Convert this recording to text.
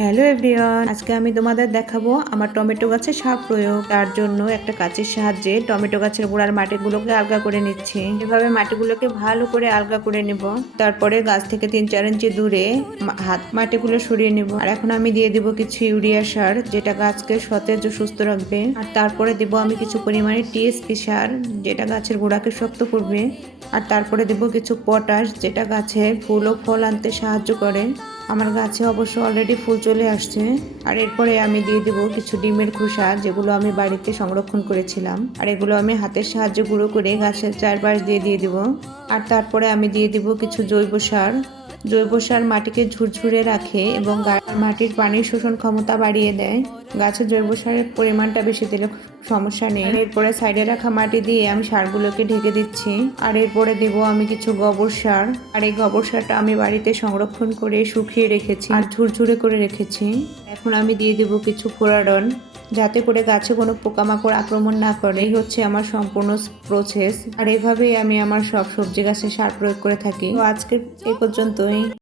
Hello everyone, আজকে আমি তোমাদের দেখাবো আমার টমেটো গাছে সার প্রয়োগ। তার জন্য একটা কাঁচির সাহায্যে টমেটো গাছের গোড়ার মাটিগুলোকে আলগা করে নিচ্ছি। এভাবে মাটিগুলোকে ভালো করে আলগা করে নিব। তারপরে গাছ থেকে 3-4 ইঞ্চি দূরে মাটিগুলো সরিয়ে নিব। আর এখন আমি দিয়ে দিব কিছু ইউরিয়া সার, যেটা গাছকে সতেজ ও সুস্থ রাখবে। আর তারপরে দিব আমি কিছু পরিমাণে টিএসপি সার, যেটা গাছের গোড়াকে শক্ত করবে। আর তারপরে দেব কিছু পটাশ, যেটা গাছে ফুল ও ফল আনতে সাহায্য করে। আমার গাছে অবশ্য অলরেডি ফুল চলে আসছে। আর এরপরে আমি দিয়ে দিব কিছু ডিমের খোসা, যেগুলো আমি বাড়িতে সংরক্ষণ করেছিলাম। আর এগুলো আমি হাতের সাহায্যে গুঁড়ো করে গাছের চারপাশ দিয়ে দিব। আর তারপরে আমি দিয়ে দিব কিছু জৈব সার। জৈব সার মাটিকে ঝুরঝুরে রাখে এবং মাটির পানির শোষণ ক্ষমতা বাড়িয়ে দেয়। গাছের জৈব সারের পরিমাণটা বেশি দিলে সমস্যা নেই। এরপরে সাইডে রাখা মাটি দিয়ে আমি সারগুলোকে ঢেকে দিচ্ছি। আর এরপরে দেব আমি কিছু গোবর সার। আর এই গোবর সারটা আমি বাড়িতে সংরক্ষণ করে শুকিয়ে রেখেছি আর ঝুরঝুরে করে রেখেছি। এখন আমি দিয়ে দেব কিছু ফোরাডন, যাতে করে গাছে কোনো পোকামাকড় আক্রমণ না করে। এই হচ্ছে আমার সম্পূর্ণ প্রসেস। আর এভাবেই আমি আমার সব সবজি গাছে সার প্রয়োগ করে থাকি। তো আজকে এই পর্যন্তই।